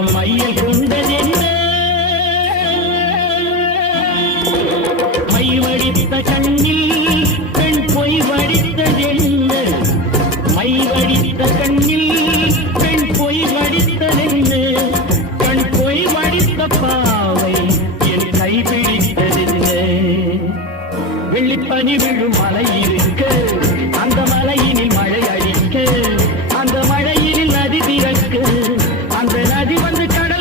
மனம் மையல் கொண்டதென்ன மை வடித்த கண்ணில் பெண் பொய் வடித்ததென்ன மை வடித்த கண்ணில் பெண் பொய் வடித்ததென்ன கண் பொய் வடித்த பாவை என் கை பிடித்ததென்ன வெள்ளிப்பனி விழும் மலை இருக்க அந்த மலையினில் மழை அடிக்க அந்த மழையினில் நதி திறக்க அந்த நதி வந்து கடல்